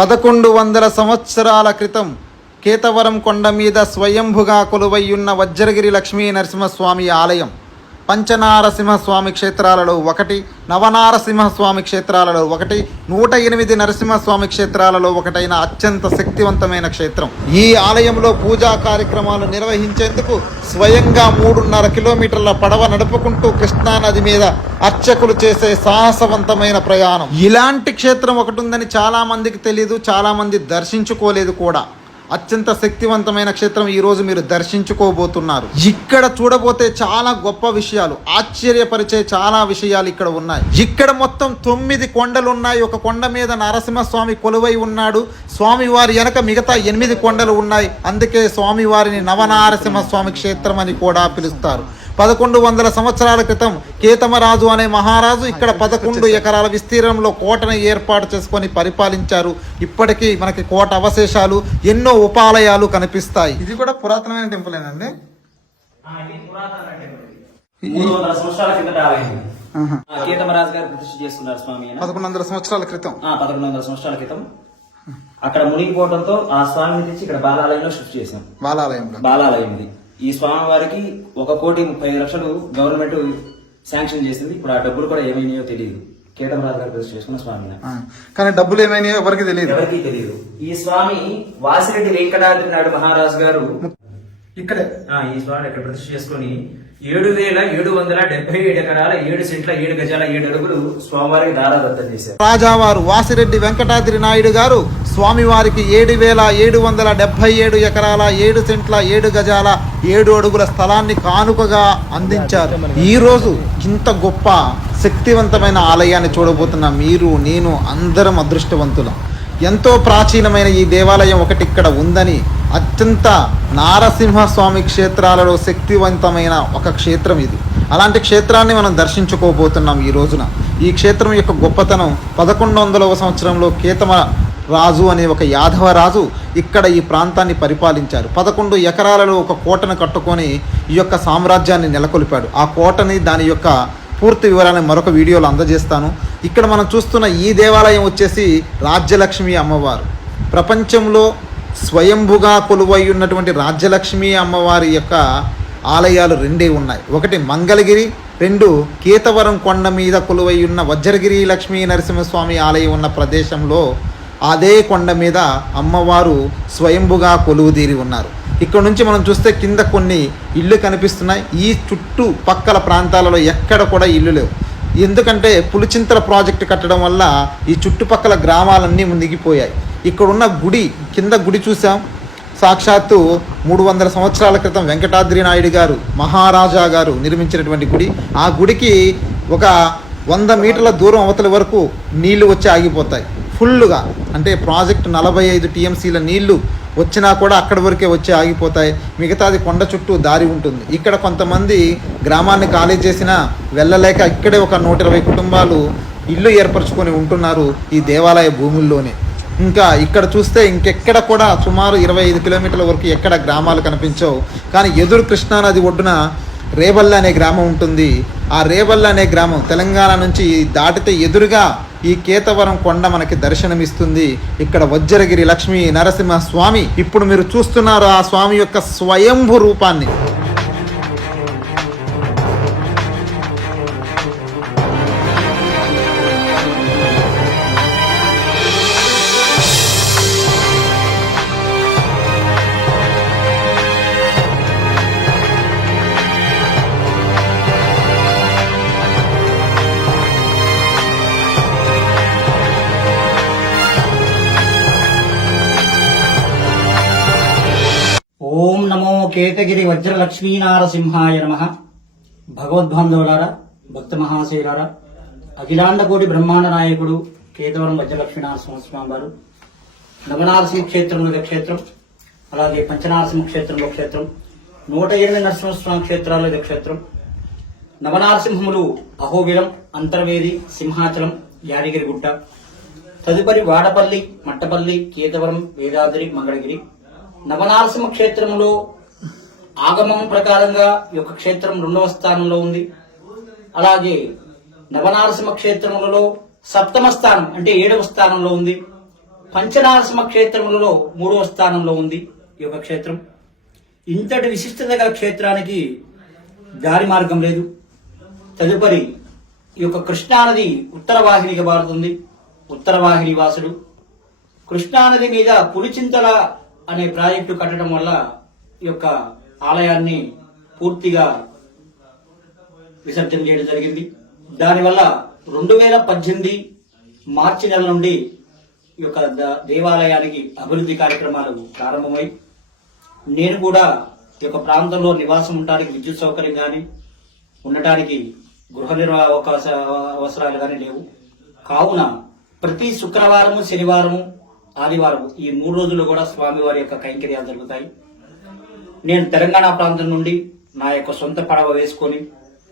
1100 సంవత్సరాల క్రితం కేతవరం కొండ మీద స్వయంభుగా కొలువయ్యున్న వజ్రగిరి లక్ష్మీ నరసింహస్వామి ఆలయం పంచనారసింహస్వామి క్షేత్రాలలో ఒకటి, నవనారసింహస్వామి క్షేత్రాలలో ఒకటి, 108 నరసింహస్వామి క్షేత్రాలలో ఒకటైన అత్యంత శక్తివంతమైన క్షేత్రం. ఈ ఆలయంలో పూజా కార్యక్రమాలు నిర్వహించేందుకు స్వయంగా 3.5 కిలోమీటర్ల పడవ నడుపుకుంటూ కృష్ణానది మీద అర్చకులు చేసే సాహసవంతమైన ప్రయాణం. ఇలాంటి క్షేత్రం ఒకటి ఉందని చాలా మందికి తెలియదు, చాలా మంది దర్శించుకోలేదు కూడా. అత్యంత శక్తివంతమైన క్షేత్రం ఈరోజు మీరు దర్శించుకోబోతున్నారు. ఇక్కడ చూడబోతే చాలా గొప్ప విషయాలు, ఆశ్చర్యపరిచే చాలా విషయాలు ఇక్కడ ఉన్నాయి. ఇక్కడ మొత్తం 9 కొండలు ఉన్నాయి. ఒక కొండ మీద నరసింహస్వామి కొలువై ఉన్నాడు. స్వామివారి వెనక మిగతా 8 కొండలు ఉన్నాయి. అందుకే స్వామివారిని నవనారసింహస్వామి క్షేత్రం అని కూడా పిలుస్తారు. 1100 సంవత్సరాల క్రితం కేతమరాజు అనే మహారాజు ఇక్కడ 11 ఎకరాల విస్తీర్ణంలో కోటను ఏర్పాటు చేసుకొని పరిపాలించారు. ఇప్పటికీ మనకి కోట అవశేషాలు, ఎన్నో ఉపాలయాలు కనిపిస్తాయి. ఇది కూడా పురాతనమైన టెంపుల్ ఏనండి. 300 సంవత్సరాల కిందట ఆలయం. కేతమరాజు గారు ప్రతిష్ఠ చేసుకున్నారు స్వామి. 1100 సంవత్సరాల క్రితం. 1100 సంవత్సరాల క్రితం అక్కడ మునిగిపోవడంతో ఆ స్వామిని తెచ్చి ఇక్కడ బాలాలయంలో షిఫ్ట్ చేసాం. బాలాలయం ఇది. ఈ స్వామి వారికి 1,30,30,00,000 గవర్నమెంట్ శాంక్షన్ చేసింది. ఇప్పుడు ఆ డబ్బులు కూడా ఏమైనాయో తెలియదు. కేతమరాజు గారు ప్రతిష్ఠ చేసుకున్న స్వామి, కానీ డబ్బులు ఏమైనాయో ఎవరికి తెలియదు. ఈ స్వామి వాసిరెడ్డి వెంకటాద్రి నాయుడు మహారాజు గారు ఇక్కడే ఈ స్వామి ఇక్కడ ప్రతిష్ఠ చేసుకుని 7,777 ఎకరాల 7 సెంట్ల 7 గజాల 7 అడుగులు స్వామివారికి దారాదత్తం చేశారు. రాజావారు వాసిరెడ్డి వెంకటాద్రి నాయుడు గారు స్వామివారికి 7,777 ఎకరాల 7 సెంట్ల 7 గజాల 7 అడుగుల స్థలాన్ని కానుకగా అందించారు. ఈ రోజు ఇంత గొప్ప శక్తివంతమైన ఆలయాన్ని చూడబోతున్న మీరు, నేను అందరం అదృష్టవంతులం. ఎంతో ప్రాచీనమైన ఈ దేవాలయం ఒకటి ఇక్కడ ఉందని, అత్యంత నారసింహస్వామి క్షేత్రాలలో శక్తివంతమైన ఒక క్షేత్రం ఇది. అలాంటి క్షేత్రాన్ని మనం దర్శించుకోబోతున్నాం ఈ రోజున. ఈ క్షేత్రం యొక్క గొప్పతనం 1100వ సంవత్సరంలో కేతమ రాజు అనే ఒక యాదవ రాజు ఇక్కడ ఈ ప్రాంతాన్ని పరిపాలించారు. 11 ఎకరాలలో ఒక కోటను కట్టుకొని ఈ యొక్క సామ్రాజ్యాన్ని నెలకొల్పాడు. ఆ కోటని, దాని యొక్క పూర్తి వివరాలను మరొక వీడియోలో అందజేస్తాను. ఇక్కడ మనం చూస్తున్న ఈ దేవాలయం వచ్చేసి రాజ్యలక్ష్మి అమ్మవారు. ప్రపంచంలో స్వయంభుగా కొలువై ఉన్నటువంటి రాజ్యలక్ష్మి అమ్మవారి యొక్క ఆలయాలు 2 ఉన్నాయి. ఒకటి మంగళగిరి, 2 కేతవరం కొండ మీద కొలువై ఉన్న వజ్రగిరి లక్ష్మీ నరసింహస్వామి ఆలయం ఉన్న ప్రదేశంలో అదే కొండ మీద అమ్మవారు స్వయంభుగా కొలువుదీరి ఉన్నారు. ఇక్కడ నుంచి మనం చూస్తే కింద కొన్ని ఇళ్ళు కనిపిస్తున్నాయి. ఈ చుట్టుపక్కల ప్రాంతాలలో ఎక్కడ కూడా ఇల్లు లేవు. ఎందుకంటే పులిచింతల ప్రాజెక్టు కట్టడం వల్ల ఈ చుట్టుపక్కల గ్రామాలన్నీ మునిగిపోయాయి. ఇక్కడున్న గుడి, కింద గుడి చూసాం, సాక్షాత్తు 300 సంవత్సరాల క్రితం వెంకటాద్రి నాయుడు గారు మహారాజా గారు నిర్మించినటువంటి గుడి. ఆ గుడికి ఒక 100 మీటర్ల దూరం అవతలి వరకు నీళ్లు వచ్చి ఆగిపోతాయి ఫుల్గా. అంటే ప్రాజెక్టు 45 టీఎంసీల నీళ్లు వచ్చినా కూడా అక్కడి వరకే వచ్చి ఆగిపోతాయి. మిగతాది కొండ చుట్టూ దారి ఉంటుంది. ఇక్కడ కొంతమంది గ్రామాన్ని ఖాళీ చేసినా వెళ్ళలేక ఇక్కడే ఒక 120 కుటుంబాలు ఇల్లు ఏర్పరచుకొని ఉంటున్నారు ఈ దేవాలయ భూముల్లోనే. ఇంకా ఇక్కడ చూస్తే ఇంకెక్కడ కూడా సుమారు 25 కిలోమీటర్ల వరకు ఎక్కడ గ్రామాలు కనిపించవు. కానీ ఎదురు కృష్ణానది ఒడ్డున రేబల్ల అనే గ్రామం ఉంటుంది. ఆ రేబల్ల అనే గ్రామం తెలంగాణ నుంచి దాటితే ఎదురుగా ఈ కేతవరం కొండ మనకి దర్శనమిస్తుంది. ఇక్కడ వజ్రగిరి లక్ష్మీ నరసింహ స్వామి. ఇప్పుడు మీరు చూస్తున్నారు ఆ స్వామి యొక్క స్వయంభూ రూపాన్ని. ఓం నమో కేతగిరి వజ్రలక్ష్మీ నారసింహాయ నమః. భగవద్బాంధవులారా, భక్త మహాశయులారా, అఖిలాండ కోటి బ్రహ్మాండ నాయకుడు కేతవరం వజ్రలక్ష్మీ నరసింహస్వామి వారు నవనారసింహ క్షేత్రంలో క్షేత్రం, అలాగే పంచనారసింహ క్షేత్రంలో క్షేత్రం, 108 నరసింహస్వామి క్షేత్రాల్లో క్షేత్రం. నవనారసింహములు అహోబిలం, అంతర్వేది, సింహాచలం, యాదగిరిగుట్ట, తదుపరి వాడపల్లి, మట్టపల్లి, కేతవరం, వేదాద్రి, మంగళగిరి. నవనారసింహ క్షేత్రంలో ఆగమం ప్రకారంగా ఈ యొక్క క్షేత్రం 2వ స్థానంలో ఉంది. అలాగే నవనారసింహ క్షేత్రములలో 7వ స్థానం అంటే 7వ స్థానంలో ఉంది. పంచనారసింహ క్షేత్రములలో 3వ స్థానంలో ఉంది ఈ యొక్క క్షేత్రం. ఇంతటి విశిష్టత గల క్షేత్రానికి దారి మార్గం లేదు. తదుపరి ఈ యొక్క కృష్ణానది ఉత్తర వాహినిగా మారుతుంది. ఉత్తర వాహిని వాసుడు కృష్ణానది మీద పులిచింతల అనే ప్రాజెక్టు కట్టడం వల్ల ఈ యొక్క ఆలయాన్ని పూర్తిగా విసర్జన చేయడం జరిగింది. దానివల్ల 2018 మార్చి నెల నుండి ఈ యొక్క దేవాలయానికి అభివృద్ధి కార్యక్రమాలు ప్రారంభమై నేను కూడా ఈ యొక్క ప్రాంతంలో నివాసం ఉండడానికి విద్యుత్ సౌకర్యం కానీ ఉండటానికి గృహ నిర్వాహ అవసరాలు కానీ లేవు. కావున ప్రతి శుక్రవారము, శనివారము, ఆదివారం ఈ 3 రోజులు కూడా స్వామివారి యొక్క కైంకర్యాలు జరుగుతాయి. నేను తెలంగాణ ప్రాంతం నుండి నా యొక్క సొంత పడవ వేసుకొని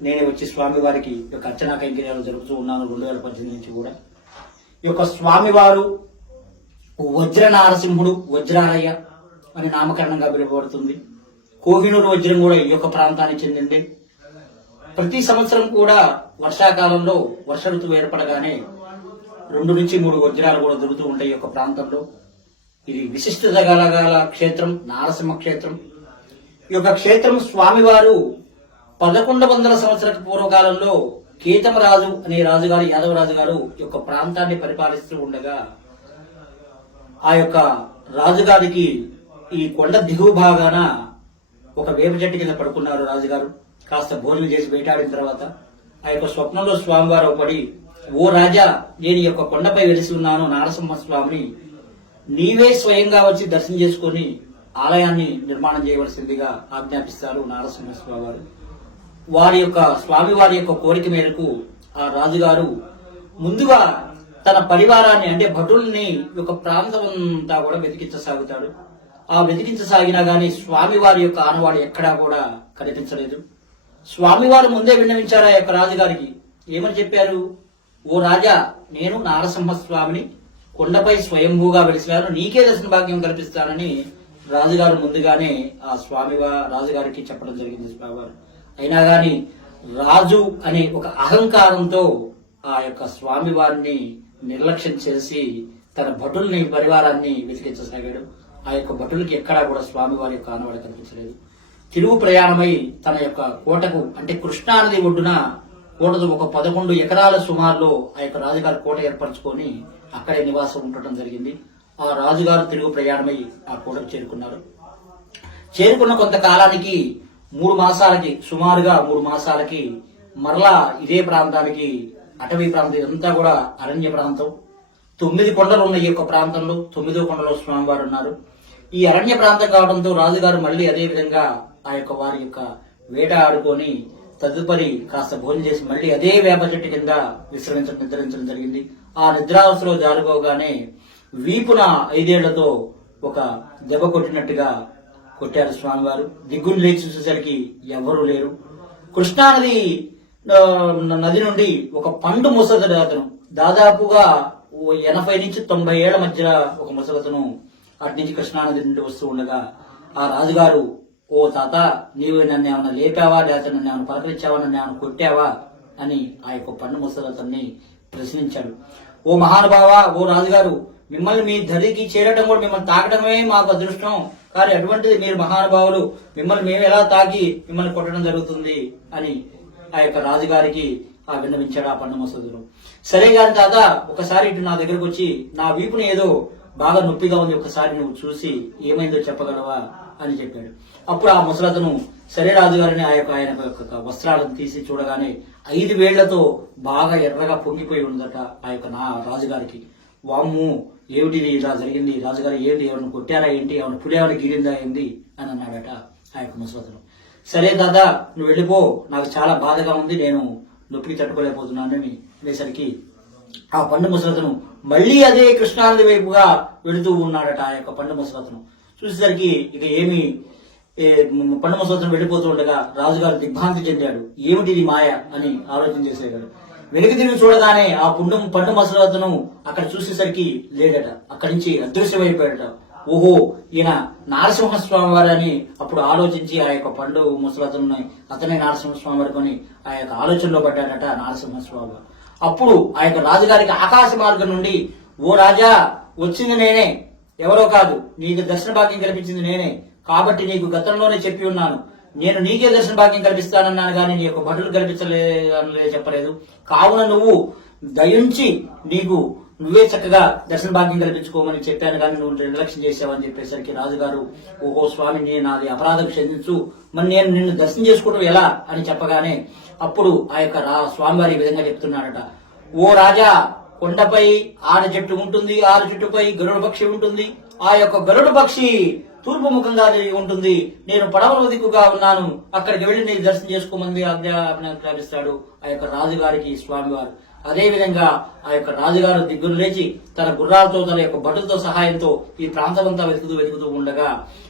నేనే వచ్చి స్వామివారికి యొక్క అర్చనా కైంకర్యాలు జరుగుతూ ఉన్నాను 2018 నుంచి కూడా. ఈ యొక్క స్వామివారు వజ్ర నారసింహుడు, వజ్రాలయ్య అని నామకరణంగా పిలువబడుతుంది. కోహినూరు వజ్రం కూడా ఈ యొక్క ప్రాంతానికి చెందింది. ప్రతి సంవత్సరం కూడా వర్షాకాలంలో వర్ష ఋతువు ఏర్పడగానే 2 నుంచి 3 వజ్రాలు కూడా దొరుకుతూ ఉంటాయి ఈ యొక్క ప్రాంతంలో. ఇది విశిష్టత గల క్షేత్రం, నారసింహ క్షేత్రం. ఈ యొక్క క్షేత్రం స్వామివారు 1100 సంవత్సరాల పూర్వకాలంలో కేతమరాజు అనే రాజుగారు, యాదవరాజు గారు ఈ యొక్క ప్రాంతాన్ని పరిపాలిస్తూ ఉండగా ఆ యొక్క రాజుగారికి ఈ కొండ దిగువ భాగాన ఒక వేప చెట్టు కింద పడుకున్నారు రాజుగారు. కాస్త భోజనం చేసి వేటాడిన తర్వాత ఆ యొక్క స్వప్నంలో స్వామివారు పడి, ఓ రాజా, నేను ఈ యొక్క కొండపై వెలిసి ఉన్నాను నారసింహ స్వామిని, నీవే స్వయంగా వచ్చి దర్శనం చేసుకుని ఆలయాన్ని నిర్మాణం చేయవలసిందిగా ఆజ్ఞాపిస్తారు నారసింహ స్వామి వారు. స్వామివారి యొక్క కోరిక మేరకు ఆ రాజుగారు ముందుగా తన పరివారాన్ని అంటే భటుల్ని యొక్క ప్రాంతం అంతా కూడా వెతికించసాగుతాడు. ఆ వెతికించసాగినా గాని స్వామివారి యొక్క ఆనవాడు ఎక్కడా కూడా కనిపించలేదు. స్వామివారు ముందే విన్నవించారు ఆ యొక్క రాజుగారికి. ఏమని చెప్పారు? ఓ రాజా, నేను నారసింహ స్వామిని కొండపై స్వయంభూగా వెలిసాను, నీకే దర్శన భాగ్యం కల్పిస్తానని రాజుగారు ముందుగానే ఆ రాజుగారికి చెప్పడం జరిగింది స్వామివారు. అయినా గాని రాజు అనే ఒక అహంకారంతో ఆ యొక్క స్వామివారిని నిర్లక్ష్యం చేసి తన భటుల్ని, పరివారాన్ని వెతికించసాగాడు. ఆ యొక్క భటులకి ఎక్కడా కూడా స్వామివారి యొక్క ఆనవాడు కనిపించలేదు. తిరుగు ప్రయాణమై తన యొక్క కోటకు అంటే కృష్ణానది ఒడ్డున కోటకు ఒక 11 ఎకరాల సుమారులో ఆ యొక్క రాజుగారు కోట ఏర్పరచుకొని అక్కడే నివాసం ఉండటం జరిగింది. ఆ రాజుగారు తిరుగు ప్రయాణమై ఆ కోటకు చేరుకున్నారు. చేరుకున్న కొంతకాలానికి 3 మాసాలకి, సుమారుగా 3 మాసాలకి మరలా ఇదే ప్రాంతానికి, అటవీ ప్రాంతం, ఇదంతా కూడా అరణ్య ప్రాంతం, 9 కొండలు ఉన్న ఈ యొక్క ప్రాంతంలో 9వ కొండలో స్వామివారు ఉన్నారు. ఈ అరణ్య ప్రాంతం కావడంతో రాజుగారు మళ్ళీ అదే విధంగా ఆ యొక్క వారి యొక్క వేట ఆడుకొని తదుపరి కాస్త భోజనం చేసి మళ్ళీ అదే వేప చెట్టు కింద నిద్రించడం జరిగింది. ఆ నిద్రావస్థలో జారుకోగానే వీపున 5 ఏళ్లతో ఒక దెబ్బ కొట్టినట్టుగా కొట్టారు స్వామివారు. దిగ్గుని లేచి చూసేసరికి ఎవరూ లేరు. కృష్ణానది నది నుండి ఒక పండు ముసలి అతను, దాదాపుగా 80 నుంచి 90 ఏళ్ల మధ్య ఒక ముసలతను అటు నుంచి కృష్ణానది నుండి వస్తూ ఉండగా ఆ రాజుగారు, ఓ తాత, నీవు నన్ను ఏమన్నా లేపావా, లేకపోతే నన్ను ఏమైనా పలకరించావా, నన్ను ఏమైనా కొట్టావా అని ఆ యొక్క పండు ముసలతన్ని ప్రశ్నించాడు. ఓ మహానుభావ, ఓ రాజుగారు, మిమ్మల్ని మీ దరికి చేరటం కూడా, మిమ్మల్ని తాకటమే మాకు అదృష్టం, కానీ అటువంటిది మీరు మహానుభావులు, మిమ్మల్ని మేము ఎలా తాకి మిమ్మల్ని కొట్టడం జరుగుతుంది అని ఆ యొక్క రాజుగారికి విన్నవించాడు ఆ పండు ముసలుడు. సరే గాని తాత, ఒకసారి ఇటు నా దగ్గరకు వచ్చి నా వీపుని ఏదో బాగా నొప్పిగా ఉంది, ఒకసారి నువ్వు చూసి ఏమైందో చెప్పగలవా అని చెప్పాడు. అప్పుడు ఆ ముసలతను సరే రాజుగారిని ఆయన యొక్క వస్త్రాలను తీసి చూడగానే 5 వేళ్లతో బాగా ఎర్రగా పొంగిపోయి ఉందట ఆ యొక్క నా రాజుగారికి. వామ్ము, ఏమిటిది ఇలా జరిగింది రాజుగారు, ఏంటి, ఎవరిని కొట్టారా ఏంటి, ఎవరిని పులేవని గిరిందా ఏంది అని అన్నాడట ఆ యొక్క ముసలతను. సరే దాదా, నువ్వు వెళ్ళిపో, నాకు చాలా బాధగా ఉంది, నేను నొప్పికి తట్టుకోలేకపోతున్నానని అనేసరికి ఆ పండు ముసలతను మళ్లీ అదే కృష్ణానది వైపుగా వెళుతూ ఉన్నాడట ఆ యొక్క పండు ముసలతను. చూసేసరికి ఇక ఏమి పండు ముసలతను వెళ్ళిపోతూ ఉండగా రాజుగారు దిగ్భ్రాంతి చెందాడు. ఏమిటి ఇది మాయ అని ఆలోచన చేసేవాడు. వెనుక తిరిగి చూడగానే ఆ పండు ముసలతను అక్కడ చూసేసరికి లేడట, అక్కడి నుంచి అదృశ్యమైపోయాడట. ఓహో, ఈయన నారసింహస్వామి వారు అని అప్పుడు ఆలోచించి ఆ యొక్క పండు ముసలతను అతనే నారసింహస్వామి వారు కొని ఆ యొక్క ఆలోచనలో పడ్డాడట నారసింహస్వామి వారు. అప్పుడు ఆ యొక్క రాజుగారికి ఆకాశ మార్గం నుండి, ఓ రాజా, ఓ వచ్చింది నేనే, ఎవరో కాదు. నీకు దర్శన భాగ్యం కల్పించింది నేనే. కాబట్టి నీకు గతంలోనే చెప్పి ఉన్నాను, నేను నీకే దర్శన భాగ్యం కల్పిస్తానన్నాను కానీ నీ యొక్క భటులు కల్పించలేదు చెప్పలేదు. కావున నువ్వు దయించి నీకు నువ్వే చక్కగా దర్శన భాగ్యం కల్పించుకోమని చెప్పాను కానీ నువ్వు నిర్లక్ష్యం చేసావని చెప్పేసరికి రాజుగారు, ఓహో స్వామి, నేను నాది అపరాధం క్షమించు, మరి నేను నిన్ను దర్శనం చేసుకోవడం ఎలా అని చెప్పగానే అప్పుడు ఆ యొక్క స్వామివారి ఈ విధంగా చెప్తున్నాడట, ఓ రాజా, కొండపై 6 చెట్టు ఉంటుంది, 6 చెట్టుపై గరుడ పక్షి ఉంటుంది. ఆ యొక్క గరుడ పక్షి తూర్పు ముఖంగా ఉంటుంది. నేను పడమర దిక్కుగా ఉన్నాను, అక్కడికి వెళ్లి నేను దర్శనం చేసుకోమంది ఆజ్ఞాపిస్తాడు ఆ యొక్క రాజుగారికి స్వామివారు. అదే విధంగా ఆ యొక్క రాజుగారు దిగ్గును లేచి తన గుర్రాలతో తన యొక్క భటులతో సహాయంతో ఈ ప్రాంతమంతా వెతుకుతూ ఉండగా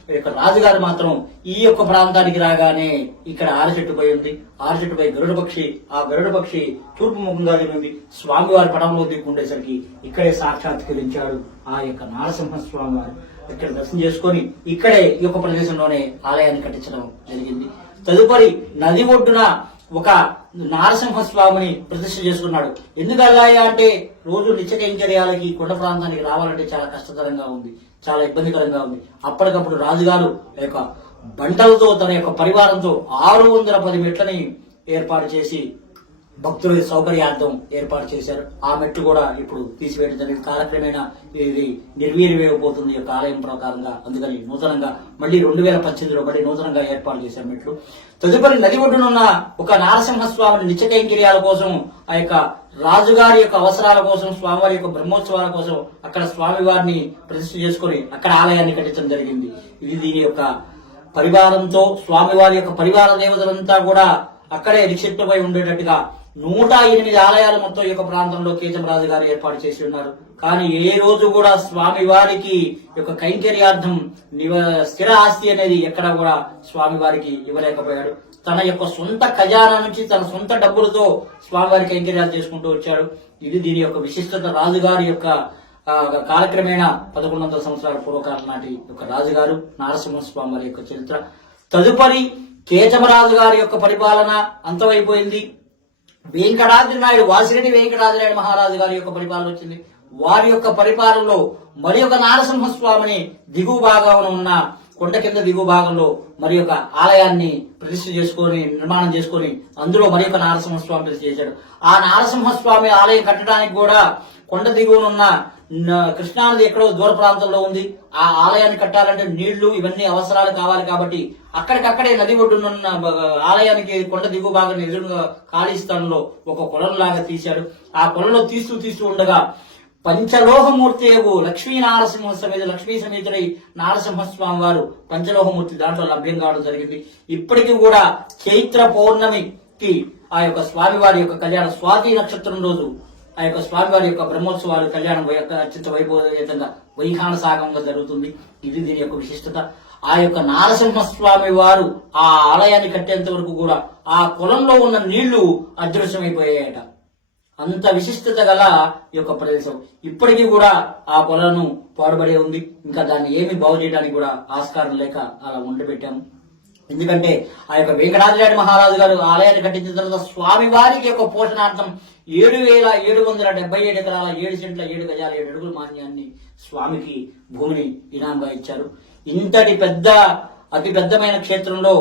ఈ యొక్క రాజుగారు మాత్రం ఈ యొక్క ప్రాంతానికి రాగానే ఇక్కడ 6 చెట్టుపై ఉంది. 6 చెట్టుపై గరుడ పక్షి, ఆ గరుడ పక్షి తూర్పు ముఖంగా ఉంది. స్వామివారి పడమలో దిక్కు ఉండేసరికి ఇక్కడే సాక్షాత్కరించాడు ఆ యొక్క నారసింహ స్వామి వారు. ఇక్కడ దర్శనం చేసుకొని ఇక్కడే ఈ యొక్క ప్రదేశంలోనే ఆలయాన్ని కట్టించడం జరిగింది. తదుపరి నది ఒడ్డున ఒక నారసింహస్వామిని ప్రతిష్ఠ చేసుకున్నాడు. ఎందుకు అలాయా అంటే రోజు నిత్య కైంకర్యాలకి కొండ ప్రాంతానికి రావాలంటే చాలా కష్టతరంగా ఉంది, చాలా ఇబ్బందికరంగా ఉంది. అప్పటికప్పుడు రాజుగారు యొక్క బండలతో తన యొక్క పరివారంతో 610 మెట్లని ఏర్పాటు చేసి భక్తుల సౌకర్యార్థం ఏర్పాటు చేశారు. ఆ మెట్లు కూడా ఇప్పుడు తీసివేయడం జరిగింది. కాలక్రమేణా ఇది నిర్వీర్యమైపోతుంది యొక్క ఆలయం ప్రకారంగా. అందుకని నూతనంగా మళ్ళీ 2018లో మళ్ళీ నూతనంగా ఏర్పాటు చేశారు మెట్లు. తదుపరి నది ఒడ్డునున్న ఒక నారసింహస్వామిని నిత్య కైంకర్యాల కోసం, ఆ యొక్క రాజుగారి యొక్క అవసరాల కోసం, స్వామివారి యొక్క బ్రహ్మోత్సవాల కోసం అక్కడ స్వామివారిని ప్రతిష్ఠ చేసుకుని అక్కడ ఆలయాన్ని కట్టించడం జరిగింది. ఇది దీని యొక్క పరివారంతో స్వామివారి యొక్క పరివార దేవతలంతా కూడా అక్కడే నిక్షిప్తమై ఉండేటట్టుగా 108 ఆలయాలు మొత్తం ఈ యొక్క ప్రాంతంలో కేశవరాజు గారు ఏర్పాటు చేసి ఉన్నారు. కానీ ఏ రోజు కూడా స్వామి వారికి యొక్క కైంకర్యార్థం స్థిర ఆస్తి అనేది ఎక్కడ కూడా స్వామి వారికి ఇవ్వలేకపోయాడు. తన యొక్క సొంత ఖజానా నుంచి తన సొంత డబ్బులతో స్వామివారి కైంకర్యాలు చేసుకుంటూ వచ్చాడు. ఇది దీని యొక్క విశిష్టత. రాజుగారి యొక్క కాలక్రమేణా 1100 సంవత్సరాల పూర్వకాలం నాటి యొక్క రాజుగారు నారసింహస్వామి వారి యొక్క చరిత్ర. తదుపరి కేశవరాజు గారి యొక్క పరిపాలన అంతమైపోయింది. వెంకటాద్రి నాయుడు, వాసిరెడ్డి వెంకటాద్రి నాయుడు మహారాజు గారి యొక్క పరిపాలన వచ్చింది. వారి యొక్క పరిపాలనలో మరి ఒక నారసింహస్వామిని దిగువ భాగంలో ఉన్న కొండ కింద దిగువ భాగంలో మరి ఒక ఆలయాన్ని ప్రతిష్ఠ చేసుకొని నిర్మాణం చేసుకొని అందులో మరి ఒక నారసింహస్వామి ప్రతిష్ఠ చేశాడు. ఆ నారసింహస్వామి ఆలయం కట్టడానికి కూడా కొండ దిగువనున్న కృష్ణానది ఎక్కడో దూర ప్రాంతంలో ఉంది. ఆ ఆలయాన్ని కట్టాలంటే నీళ్లు ఇవన్నీ అవసరాలు కావాలి కాబట్టి అక్కడికక్కడే నది ఒడ్డునున్న ఆలయానికి కొండ దిగువ భాగం ఎదురుగా ఖాళీ స్థలంలో ఒక కొలంలాగా తీశాడు. ఆ కొలంలో తీస్తూ ఉండగా పంచలోహమూర్తియగు లక్ష్మీ నారసింహ సమేత లక్ష్మీ సమేతుడై నారసింహస్వామి వారు పంచలోహమూర్తి దాంట్లో లభ్యం కావడం జరిగింది. ఇప్పటికీ కూడా చైత్ర పౌర్ణమికి ఆ యొక్క స్వామివారి యొక్క కళ్యాణం స్వాతి నక్షత్రం రోజు ఆ యొక్క స్వామివారి యొక్క బ్రహ్మోత్సవాలు కళ్యాణం అత్యంత వైభవంగా వైఖాన సాగంగా జరుగుతుంది. ఇది దీని యొక్క విశిష్టత. ఆ యొక్క నారసింహస్వామి వారు ఆ ఆలయాన్ని కట్టేంత వరకు కూడా ఆ కులంలో ఉన్న నీళ్లు అదృశ్యమైపోయాయట. అంత విశిష్టత గల ఈ యొక్క ప్రదేశం ఇప్పటికీ కూడా ఆ పొలను పాడుబడి ఉంది. ఇంకా దాన్ని ఏమి బాగు చేయడానికి కూడా ఆస్కారం లేక అలా ఉండిపెట్టాము. ఎందుకంటే ఆ యొక్క వెంకటాద్రి మహారాజు గారు ఆలయాన్ని కట్టించిన తర్వాత స్వామి వారికి యొక్క పోషణార్థం 7,777 ఎకరాల 7 సెంట్ల 7 గజాల 7 అడుగుల మాన్యాన్ని స్వామికి భూమిని ఇనాంగా ఇచ్చారు. ఇంతటి అతి పెద్దమైన క్షేత్రంలో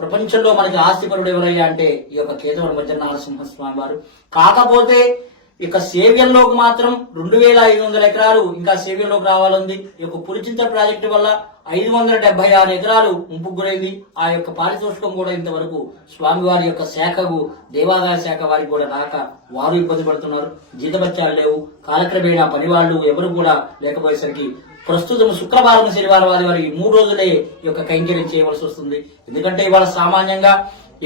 ప్రపంచంలో మనకి ఆస్తిపరుడు ఎవరయ్యా అంటే ఈ యొక్క కేశవరం వజ్ర నారసింహ స్వామి వారు. కాకపోతే ఇక సేవ్యంలోకి మాత్రం 2,500 ఎకరాలు ఇంకా సేవ్యంలోకి రావాలంది. ఈ యొక్క పులిచింత ప్రాజెక్టు వల్ల 576 ఎకరాలు ముంపుకు గురైంది. ఆ యొక్క పారితోషికం కూడా ఇంతవరకు స్వామివారి యొక్క శాఖకు దేవాదాయ శాఖ వారికి కూడా రాక వారు ఇబ్బంది పడుతున్నారు. జీతభత్యాలు లేవు. కాలక్రమేణా పనివాళ్లు ఎవరు కూడా లేకపోయేసరికి ప్రస్తుతం శుక్రవారం శనివారం వారి 3 రోజులే ఈ యొక్క కైంకర్యం చేయవలసి వస్తుంది. ఎందుకంటే ఇవాళ సామాన్యంగా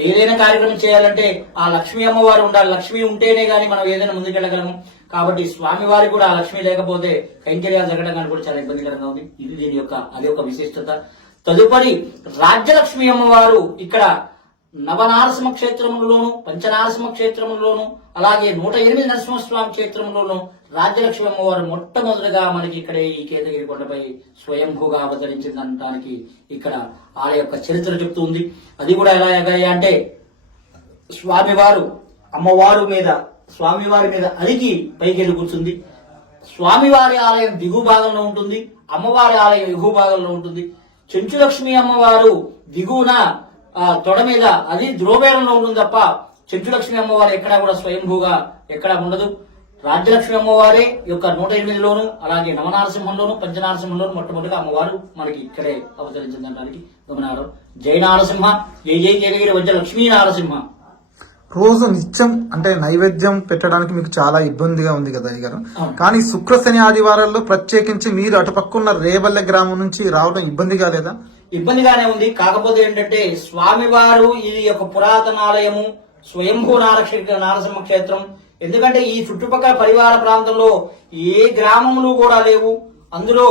ఏదైనా కార్యక్రమం చేయాలంటే ఆ లక్ష్మీ అమ్మవారు ఉండాలి. లక్ష్మి ఉంటేనే గానీ మనం ఏదైనా ముందుకెళ్ళగలము. కాబట్టి స్వామి వారి కూడా ఆ లక్ష్మి లేకపోతే కైంకర్యాలు జరగడం కానీ కూడా చాలా ఇబ్బందికరంగా ఉంది. ఇది దీని యొక్క అది ఒక విశిష్టత. తదుపరి రాజ్యలక్ష్మి అమ్మవారు ఇక్కడ నవనారసింహ క్షేత్రములలోను పంచనారసింహ క్షేత్రములలోను అలాగే 108 నరసింహస్వామి క్షేత్రంలోను రాజ్యలక్ష్మి అమ్మవారు మొట్టమొదటిగా మనకి ఇక్కడ ఈ కేతగిరి కొండపై స్వయంభూగా అవతరించిందనడానికి ఇక్కడ ఆలయ యొక్క చరిత్ర చెప్తుంది. అది కూడా ఎలా అంటే స్వామివారు స్వామివారి మీద అలిగి పైకి కూర్చుంది. స్వామివారి ఆలయం దిగువ భాగంలో ఉంటుంది, అమ్మవారి ఆలయం ఎగువ భాగంలో ఉంటుంది. చెంచులక్ష్మి అమ్మవారు దిగువన తొడ మీద అది ధ్రువబేరంలో ఉంటుంది తప్ప చెంచులక్ష్మి అమ్మవారు ఎక్కడా కూడా స్వయంభూగా ఎక్కడా ఉండదు. రాజ్యలక్ష్మి అమ్మవారే యొక్క 108లోను అలాగే నవనారసింహంలోను పంచనారసింహంలోను మొట్టమొదటిగా అమ్మవారు మనకి ఇక్కడే అవతరించిందనడానికి గమనారం. జై నారసింహ, జై జై జయగిరి వజ్ర లక్ష్మీ నారసింహ. రోజు నిత్యం అంటే నైవేద్యం పెట్టడానికి మీకు చాలా ఇబ్బందిగా ఉంది కదా అయ్యగారు, కానీ శుక్ర శని ఆదివారాల్లో ప్రత్యేకించి మీరు అటుపక్కున్న రేవల్లె గ్రామం నుంచి రావడం ఇబ్బంది కాలేదా? ఇబ్బందిగానే ఉంది. కాకపోతే ఏంటంటే స్వామివారు ఇది ఒక పురాతన ఆలయము, స్వయంభూ నారసింహ క్షేత్రం. ఎందుకంటే ఈ చుట్టుపక్కల పరివార ప్రాంతంలో ఏ గ్రామములు కూడా లేవు. అందులో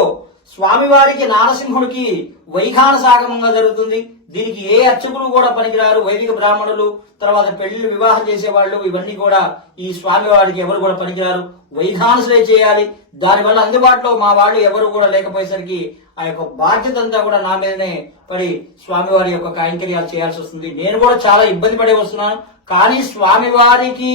స్వామివారికి నారసింహుడికి వైఖాన సాగమంగా జరుగుతుంది. దీనికి ఏ అర్చకులు కూడా పనికిరారు. వైదిక బ్రాహ్మణులు, తర్వాత పెళ్లి వివాహం చేసేవాళ్ళు, ఇవన్నీ కూడా ఈ స్వామివారికి ఎవరు కూడా పనికిరారు. వైఖానసులే చేయాలి. దానివల్ల అందుబాటులో మా వాళ్ళు ఎవరు కూడా లేకపోయేసరికి ఆ యొక్క బాధ్యత అంతా కూడా నా మీదనే పడి స్వామివారి యొక్క కైంకర్యాలు చేయాల్సి వస్తుంది. నేను కూడా చాలా ఇబ్బంది పడే వస్తున్నాను. కానీ స్వామివారికి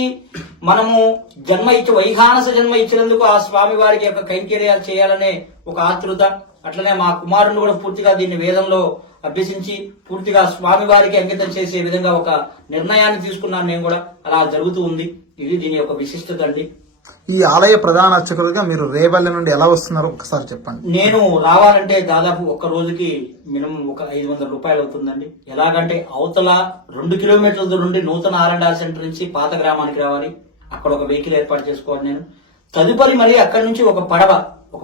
మనము జన్మ ఇచ్చి వైఖానస జన్మ ఇచ్చినందుకు ఆ స్వామివారికి యొక్క కైంకర్యాలు చేయాలనే ఒక ఆతృత. అట్లనే మా కుమారుడు కూడా పూర్తిగా దీన్ని వేదంలో అభ్యసించి పూర్తిగా స్వామివారికి అంకితం చేసే విధంగా ఒక నిర్ణయాన్ని తీసుకున్నాను. నేను కూడా అలా జరుగుతూ ఉంది. ఇది దీని యొక్క విశిష్టత అండి. ఈ ఆలయ ప్రధాన అర్చకులుగా మీరు రేవల్లె నుండి ఎలా వస్తున్నారో ఒకసారి చెప్పండి. నేను రావాలంటే దాదాపు ఒక్క రోజుకి మినిమం ఒక 500 రూపాయలు అవుతుందండి. ఎలాగంటే అవతల 2 కిలోమీటర్ల దూరం నుండి నూతన ఆర్ఎండ్ఆర్ సెంటర్ నుంచి పాత గ్రామానికి రావాలి. అక్కడ ఒక వెహికల్ ఏర్పాటు చేసుకోవాలి నేను. తదుపరి మరి అక్కడి నుంచి ఒక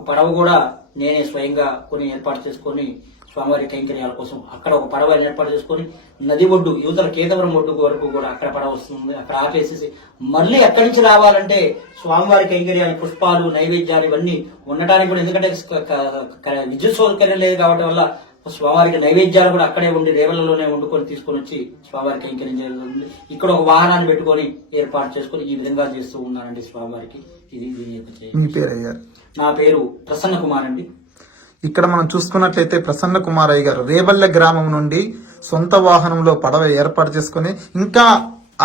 పడవ కూడా నేనే స్వయంగా కొని ఏర్పాటు చేసుకొని స్వామివారి కైంకర్యాల కోసం అక్కడ ఒక పడవ ఏర్పాటు చేసుకొని నది ఒడ్డు యువతల కేతవరం ఒడ్డు వరకు కూడా అక్కడ పడవ వస్తుంది. అక్కడ ఆపేసేసి మళ్ళీ అక్కడి నుంచి రావాలంటే స్వామివారి కైంకర్యాలు, పుష్పాలు, నైవేద్యాలు ఇవన్నీ ఉండటానికి కూడా, ఎందుకంటే విద్యుత్ సౌకర్యం లేదు కాబట్టి వల్ల స్వామివారికి నైవేద్యాలు కూడా అక్కడే ఉండి రేవలలోనే వండుకొని తీసుకొని వచ్చి స్వామివారికి కైంకర్యం జరుగుతుంది. ఇక్కడ ఒక వాహనాన్ని పెట్టుకొని ఏర్పాటు చేసుకొని ఈ విధంగా చేస్తూ ఉన్నానండి స్వామివారికి. ఇది దీని యొక్క. నా పేరు ప్రసన్న కుమార్ అండి. ఇక్కడ మనం చూసుకున్నట్లయితే ప్రసన్న కుమారయ్య గారు రేవల్లె గ్రామం నుండి సొంత వాహనంలో పడవ ఏర్పాటు చేసుకుని, ఇంకా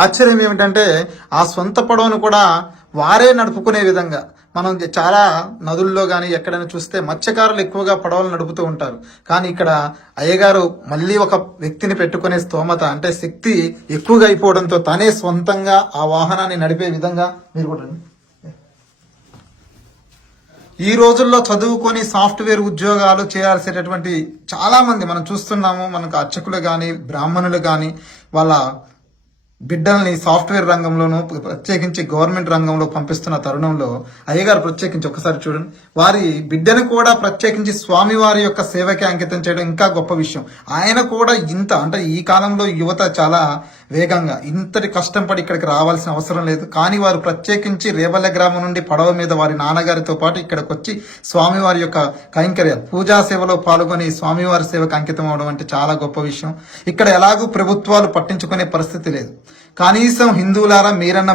ఆశ్చర్యం ఏమిటంటే ఆ సొంత పడవను కూడా వారే నడుపుకునే విధంగా, మనం చాలా నదుల్లో గాని ఎక్కడైనా చూస్తే మత్స్యకారులు ఎక్కువగా పడవలు నడుపుతూ ఉంటారు. కానీ ఇక్కడ అయ్యగారు మళ్ళీ ఒక వ్యక్తిని పెట్టుకునే స్తోమత, అంటే శక్తి ఎక్కువగా అయిపోవడంతో తనే సొంతంగా ఆ వాహనాన్ని నడిపే విధంగా మీరు కూడా. ఈ రోజుల్లో చదువుకొని సాఫ్ట్వేర్ ఉద్యోగాలు చేయాల్సినటువంటి చాలా మంది మనం చూస్తున్నాము. మనకు అర్చకులు కానీ బ్రాహ్మణులు కానీ వాళ్ళ బిడ్డల్ని సాఫ్ట్వేర్ రంగంలోనూ ప్రత్యేకించి గవర్నమెంట్ రంగంలో పంపిస్తున్న తరుణంలో అయ్యగారు ప్రత్యేకించి ఒకసారి చూడండి, వారి బిడ్డను కూడా ప్రత్యేకించి స్వామివారి యొక్క సేవకి అంకితం చేయడం ఇంకా గొప్ప విషయం. ఆయన కూడా ఇంత, అంటే ఈ కాలంలో యువత చాలా వేగంగా ఇంతటి కష్టం పడి ఇక్కడికి రావాల్సిన అవసరం లేదు. కానీ వారు ప్రత్యేకించి రేవల్లె గ్రామం నుండి పడవ మీద వారి నాన్నగారితో పాటు ఇక్కడికి వచ్చి స్వామివారి యొక్క కైంకర్య పూజా సేవలో పాల్గొని స్వామివారి సేవకు అంకితం అవడం అంటే చాలా గొప్ప విషయం. ఇక్కడ ఎలాగూ ప్రభుత్వాలు పట్టించుకునే పరిస్థితి లేదు. కనీసం హిందువులారా మీరన్నా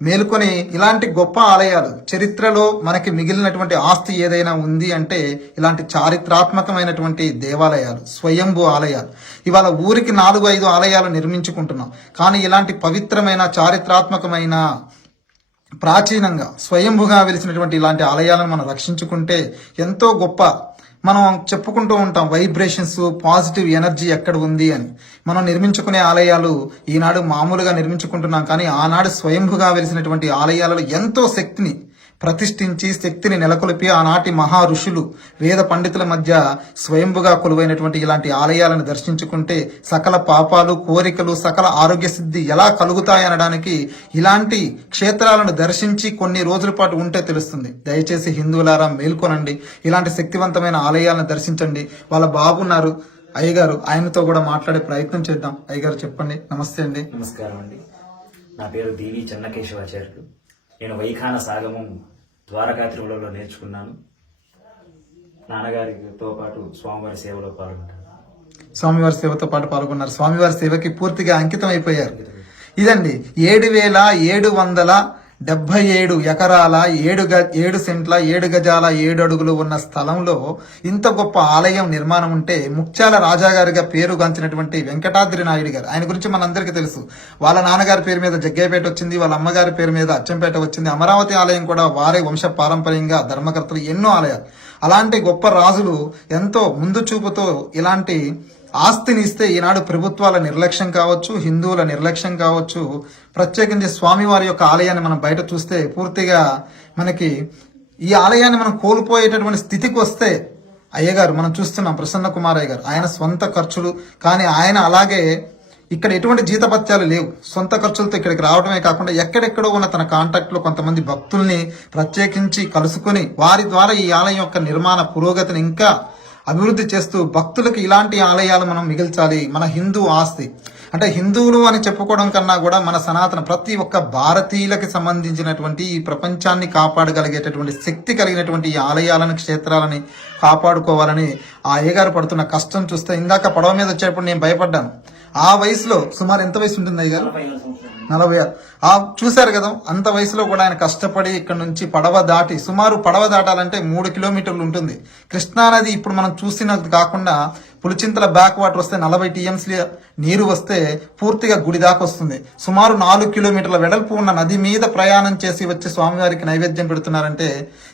మేల్కొని ఇలాంటి గొప్ప ఆలయాలు, చరిత్రలో మనకి మిగిలినటువంటి ఆస్తి ఏదైనా ఉంది అంటే ఇలాంటి చారిత్రాత్మకమైనటువంటి దేవాలయాలు, స్వయంభూ ఆలయాలు. ఇవాళ ఊరికి 4-5 ఆలయాలు నిర్మించుకుంటున్నాం. కానీ ఇలాంటి పవిత్రమైన, చారిత్రాత్మకమైన, ప్రాచీనంగా స్వయంభుగా వెలిసినటువంటి ఇలాంటి ఆలయాలను మనం రక్షించుకుంటే ఎంతో గొప్ప. మనం చెప్పుకుంటూ ఉంటాం వైబ్రేషన్స్, పాజిటివ్ ఎనర్జీ ఎక్కడ ఉంది అని. మనం నిర్మించుకునే ఆలయాలు ఈనాడు మామూలుగా నిర్మించుకుంటున్నాం, కానీ ఆనాడు స్వయంభుగా వెలిసినటువంటి ఆలయాలలో ఎంతో శక్తిని ప్రతిష్ఠించి, శక్తిని నెలకొల్పి ఆనాటి మహా ఋషులు, వేద పండితుల మధ్య స్వయంభుగా కొలువైనటువంటి ఇలాంటి ఆలయాలను దర్శించుకుంటే సకల పాపాలు, కోరికలు, సకల ఆరోగ్య సిద్ధి ఎలా కలుగుతాయనడానికి ఇలాంటి క్షేత్రాలను దర్శించి కొన్ని రోజుల పాటు ఉంటే తెలుస్తుంది. దయచేసి హిందువులారా మేల్కొనండి, ఇలాంటి శక్తివంతమైన ఆలయాలను దర్శించండి. వాళ్ళ బాబున్నారు అయ్యగారు, ఆయనతో కూడా మాట్లాడే ప్రయత్నం చేద్దాం. అయ్యగారు చెప్పండి. నమస్తే అండి. నమస్కారం అండి. నా పేరు దేవి చెన్నకేశవాచార్యులు. నేను వైఖాన సాగమం ద్వారకా తిరుమలలో నేర్చుకున్నాను. నాన్నగారితో పాటు స్వామివారి సేవలో పాల్గొంటాను. స్వామివారి సేవతో పాటు పాల్గొన్నారు. స్వామివారి సేవకి పూర్తిగా అంకితం అయిపోయారు. ఇదండి 7770 77 ఎకరాల 7 సెంట్ల 7 గజాల 7 అడుగులు ఉన్న స్థలంలో ఇంత గొప్ప ఆలయం నిర్మాణం ఉంటే ముత్యాల రాజాగారిగా పేరుగాంచినటువంటి వెంకటాద్రి నాయుడు గారు, ఆయన గురించి మనందరికీ తెలుసు. వాళ్ళ నాన్నగారి పేరు మీద జగ్గయ్యపేట వచ్చింది, వాళ్ళ అమ్మగారి పేరు మీద అచ్చంపేట వచ్చింది. అమరావతి ఆలయం కూడా వారే వంశ పారంపర్యంగా ధర్మకర్తలు, ఎన్నో ఆలయాలు. అలాంటి గొప్ప రాజులు ఎంతో ముందు చూపుతో ఇలాంటి ఆస్తిని ఇస్తే ఈనాడు ప్రభుత్వాల నిర్లక్ష్యం కావచ్చు, హిందువుల నిర్లక్ష్యం కావచ్చు, ప్రత్యేకించి స్వామివారి యొక్క ఆలయాన్ని మనం బయట చూస్తే పూర్తిగా మనకి ఈ ఆలయాన్ని మనం కోల్పోయేటటువంటి స్థితికి వస్తే, అయ్యగారు మనం చూస్తున్నాం ప్రసన్న కుమారయ్య గారు, ఆయన సొంత ఖర్చులు, కానీ ఆయన అలాగే ఇక్కడ ఎటువంటి జీతపత్యాలు లేవు, సొంత ఖర్చులతో ఇక్కడికి రావడమే కాకుండా ఎక్కడెక్కడో ఉన్న తన కాంటాక్ట్ లో కొంతమంది భక్తుల్ని ప్రత్యేకించి కలుసుకుని వారి ద్వారా ఈ ఆలయం యొక్క నిర్మాణ పురోగతిని ఇంకా అభివృద్ధి చేస్తూ భక్తులకు ఇలాంటి ఆలయాలు మనం మిగిల్చాలి. మన హిందూ ఆస్తి అంటే హిందువులు అని చెప్పుకోవడం కన్నా కూడా మన సనాతన ప్రతి ఒక్క భారతీయులకి సంబంధించినటువంటి ఈ ప్రపంచాన్ని కాపాడగలిగేటటువంటి శక్తి కలిగినటువంటి ఈ ఆలయాలను, క్షేత్రాలని కాపాడుకోవాలని ఆ అయ్యగారు పడుతున్న కష్టం చూస్తే, ఇందాక పడవ మీద వచ్చేటప్పుడు నేను భయపడ్డాను. ఆ వయసులో సుమారు ఎంత వయసు ఉంటుంది అయ్యగారు? 40. చూశారు కదా, అంత వయసులో కూడా ఆయన కష్టపడి ఇక్కడ నుంచి పడవ దాటి, సుమారు పడవ దాటాలంటే 3 కిలోమీటర్లు ఉంటుంది. కృష్ణానది ఇప్పుడు మనం చూసినది కాకుండా పులిచింతల బ్యాక్ వాటర్ వస్తే 40 TMC నీరు వస్తే పూర్తిగా గుడి దాకా వస్తుంది. సుమారు 4 కిలోమీటర్ల వెడల్పు ఉన్న నది మీద ప్రయాణం చేసి వచ్చి స్వామివారికి నైవేద్యం పెడుతున్నారంటే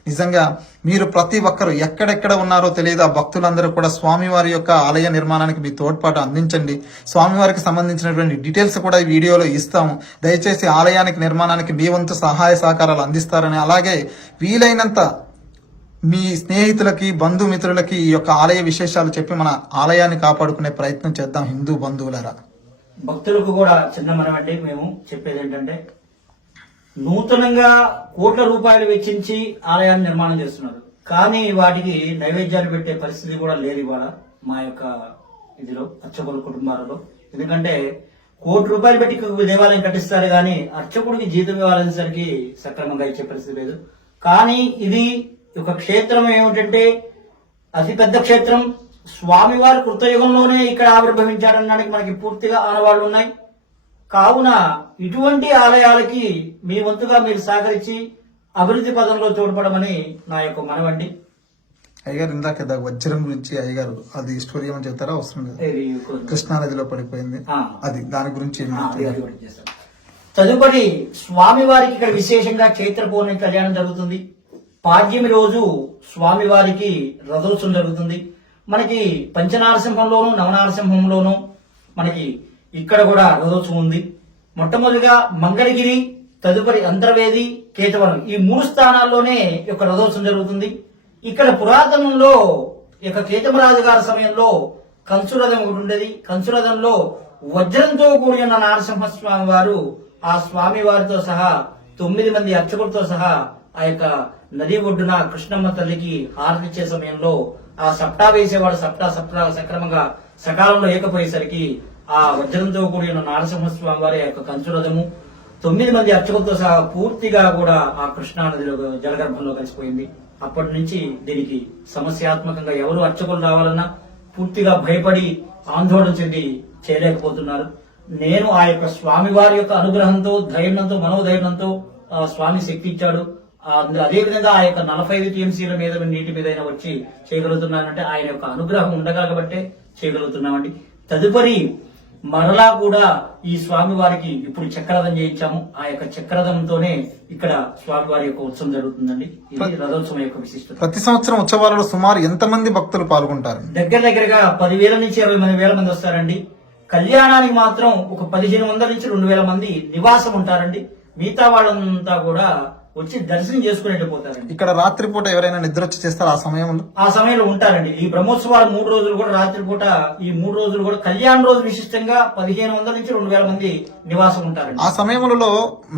నిజంగా మీరు ప్రతి ఒక్కరు ఎక్కడెక్కడ ఉన్నారో తెలియదు, ఆ భక్తులందరూ కూడా స్వామివారి యొక్క ఆలయ నిర్మాణానికి మీ తోడ్పాటు అందించండి. స్వామివారికి సంబంధించినటువంటి డీటెయిల్స్ కూడా ఈ వీడియోలో ఇస్తాము. దయచేసి ఆలయానికి నిర్మాణానికి మీ వంతు సహాయ సహకారాలు అందిస్తారని, అలాగే వీలైనంత మీ స్నేహితులకి, బంధుమిత్రులకి ఈ యొక్క ఆలయ విశేషాలు చెప్పి మన ఆలయాన్ని కాపాడుకునే ప్రయత్నం చేద్దాం హిందూ బంధువులరా. భక్తులకు కూడా చిన్న మనమండి, మేము చెప్పేది ఏంటంటే నూతనంగా కోట్ల రూపాయలు వెచ్చించి ఆలయాన్ని నిర్మాణం చేస్తున్నారు, కానీ వాటికి నైవేద్యాలు పెట్టే పరిస్థితి కూడా లేదు ఇవాళ మా యొక్క ఇదిలో అర్చకుల కుటుంబాలలో. ఎందుకంటే ₹1 పెట్టి దేవాలయం కట్టిస్తారు కానీ అర్చకుడికి జీతం ఇవ్వాలనేసరికి సక్రమంగా ఇచ్చే పరిస్థితి లేదు. కానీ ఇది ఒక క్షేత్రం ఏమిటంటే అతి పెద్ద క్షేత్రం, స్వామివారి కృతయుగంలోనే ఇక్కడ ఆవిర్భవించాడనడానికి మనకి పూర్తిగా ఆనవాళ్లు ఉన్నాయి. కావున ఇటువంటి ఆలయాలకి మీ వంతుగా మీరు సహకరించి అభివృద్ధి పదంలో తోడ్పడమని నా యొక్క మనవండి. అయ్యగారు ఇందాక వజ్రం గురించి అయ్యగారు అది స్టోరీ ఏమని చెప్తారా? అవసరం లేదు, కృష్ణానదిలో పడిపోయింది, అది దాని గురించి తదుపరి స్వామివారికి ఇక్కడ విశేషంగా చైత్ర పౌర్ణమి కళ్యాణం జరుగుతుంది. పాడ్యమి రోజు స్వామివారికి రథోత్సవం జరుగుతుంది. మనకి పంచనారసింహంలోను నవనారసింహంలోను మనకి ఇక్కడ కూడా రథోత్సవం ఉంది. మొట్టమొదటిగా మంగళగిరి, తదుపరి అంతర్వేది, కేతవరం, ఈ 3 స్థానాల్లోనే ఈ యొక్క రథోత్సవం జరుగుతుంది. ఇక్కడ పురాతనంలో ఇక కేతమరాజు గారి సమయంలో కంచురథం ఒకటి ఉండేది. కంచురథంలో వజ్రంతో కూడిన నరసింహస్వామి వారు ఆ స్వామి వారితో సహా 9 మంది అర్చకులతో సహా ఆ యొక్క నది ఒడ్డున కృష్ణమ్మ తల్లికి హారతిచ్చే సమయంలో ఆ సప్టా వేసేవాడు సప్టా సక్రమంగా సకాలంలో ఏకపోయేసరికి ఆ వజ్రంతో కూడిన నరసింహస్వామి వారి యొక్క కంచురథము 9 మంది అర్చకులతో సహా పూర్తిగా కూడా ఆ కృష్ణా నదిలో జలగర్భంలో కలిసిపోయింది. అప్పటి నుంచి దీనికి సమస్యాత్మకంగా ఎవరు అర్చకులు రావాలన్నా పూర్తిగా భయపడి ఆందోళన చెంది చేయలేకపోతున్నారు. నేను ఆ యొక్క స్వామివారి యొక్క అనుగ్రహంతో, ధైర్యంతో, మనోధైర్యంతో స్వామి శక్తి ఇచ్చాడు. అదే విధంగా ఆ యొక్క 45 TMCల మీద నీటి మీద వచ్చి చేయగలుగుతున్నానంటే ఆయన యొక్క అనుగ్రహం ఉండగలగబట్టే చేయగలుగుతున్నామండి. తదుపరి మరలా కూడా ఈ స్వామివారికి ఇప్పుడు చక్రరథం చేయించాము. ఆ యొక్క చక్రరథంతోనే ఇక్కడ స్వామివారి యొక్క ఉత్సవం జరుగుతుందండి. ఇది రథోత్సవం యొక్క విశిష్టత. ప్రతి సంవత్సరం ఉత్సవాలలో సుమారు ఎంతమంది భక్తులు పాల్గొంటారు? దగ్గరగా 10,000 నుంచి 20,000 మంది వస్తారండి. కళ్యాణానికి మాత్రం ఒక 1,500 నుంచి 2,000 మంది నివాసం ఉంటారండి. మిగతా వాళ్ళంతా కూడా వచ్చి దర్శనం చేసుకుని వెళ్ళిపోతారండి. ఇక్కడ రాత్రిపూట ఎవరైనా నిద్ర వచ్చి చేస్తారు ఆ సమయంలో ఉంటారండి. ఈ బ్రహ్మోత్సవాలు 3 రోజులు కూడా రాత్రిపూట, ఈ 3 రోజులు కూడా కళ్యాణ రోజు విశిష్టంగా 1,500 నుంచి 2,000 మంది నివాసం ఉంటారండి. ఆ సమయంలో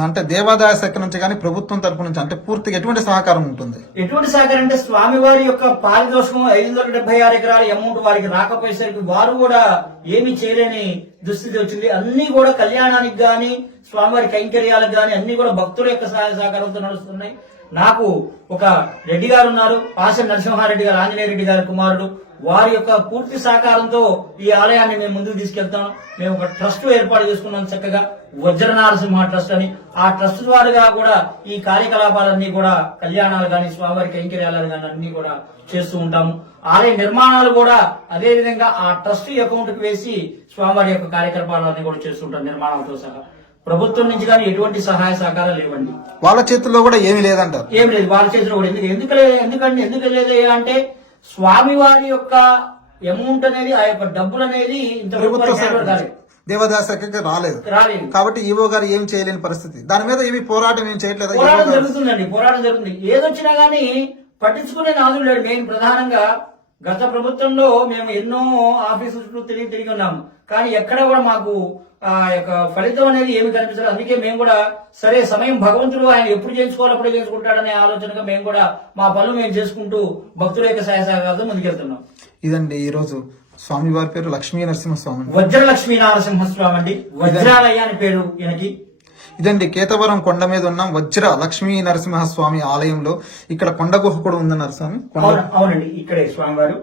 అంటే దేవాదాయ శాఖ నుంచి కానీ ప్రభుత్వం తరపు నుంచి అంటే పూర్తిగా ఎటువంటి సహకారం ఉంటుంది? ఎటువంటి సహకారం అంటే స్వామివారి యొక్క పారితోషికం 576 ఎకరాల అమౌంట్ వారికి రాకపోయేసరికి వారు కూడా ఏమీ చేయలేని దుస్థితి వచ్చింది. అన్ని కూడా కళ్యాణానికి గాని స్వామివారి కైంకర్యాలకు గాని అన్ని కూడా భక్తుల యొక్క సహాయ సహకారంతో నడుస్తున్నాయి. నాకు ఒక రెడ్డి గారు ఉన్నారు, పాసెం నరసింహారెడ్డి గారు, ఆంజనేయ రెడ్డి గారి కుమారుడు. వారి యొక్క పూర్తి సహకారంతో ఈ ఆలయాన్ని మేము ముందుకు తీసుకెళ్తాం. మేము ఒక ట్రస్ట్ ఏర్పాటు చేసుకున్నాం చక్కగా, వజ్ర నరసింహ ట్రస్ట్ అని. ఆ ట్రస్ట్ ద్వారా కూడా ఈ కార్యకలాపాలన్నీ కూడా, కళ్యాణాలు గాని, స్వామివారి కైంకర్యాలు గాని అన్ని కూడా చేస్తూ ఉంటాము. ఆలయ నిర్మాణాలు కూడా అదే విధంగా ఆ ట్రస్ట్ అకౌంట్ కు వేసి స్వామివారి యొక్క కార్యకలాపాలన్నీ కూడా చేస్తుంటాం, నిర్మాణాలతో సహా. ప్రభుత్వం నుంచి కానీ ఎటువంటి సహాయ సహకారాలు లేవండి. వాళ్ళ చేతుల్లో కూడా ఏమీ లేదంటారు. ఏం లేదు వాళ్ళ చేతిలో కూడా. ఎందుకు లేదు అంటే స్వామివారి యొక్క అమౌంట్ అనేది, ఆ యొక్క డబ్బులు అనేది దేవదాసకి రాలేదు కాబట్టి ఈవో గారు ఏం చేయలేని పరిస్థితి. దాని మీద ఏమి పోరాటం ఏం చేయట్లేదు. పోరాటం జరుగుతుందండి, పోరాటం జరుగుతుంది. ఏదొచ్చినా గానీ పట్టించుకునే నాదులు లేడు. మెయిన్ ప్రధానంగా గత ప్రభుత్వంలో మేము ఎన్నో ఆఫీసుల చుట్టూ తిరిగి ఉన్నాము, కానీ ఎక్కడ కూడా మాకు ఆ యొక్క ఫలితం అనేది ఏమి కనిపించదు. అందుకే మేము కూడా సరే సమయం భగవంతుడు ఆయన ఎప్పుడు చేయించుకోవాలి అప్పుడే చేసుకుంటాడనే ఆలోచనగా మేము కూడా మా పనులు మేము చేసుకుంటూ భక్తుల యొక్క సహాయ సహకారాలతో ముందుకెళ్తున్నాం. ఇదండి ఈ రోజు స్వామి వారి పేరు లక్ష్మీ నరసింహస్వామి, వజ్ర లక్ష్మీ నరసింహస్వామి అండి. వజ్రాలయ అని పేరు ఈయనకి. ఇదండి కేతవరం కొండ మీద ఉన్న వజ్ర లక్ష్మీ నరసింహస్వామి ఆలయంలో. ఇక్కడ కొండ గుహ కూడా ఉందన్నారు స్వామి. అవునండి, ఇక్కడే స్వామివారు.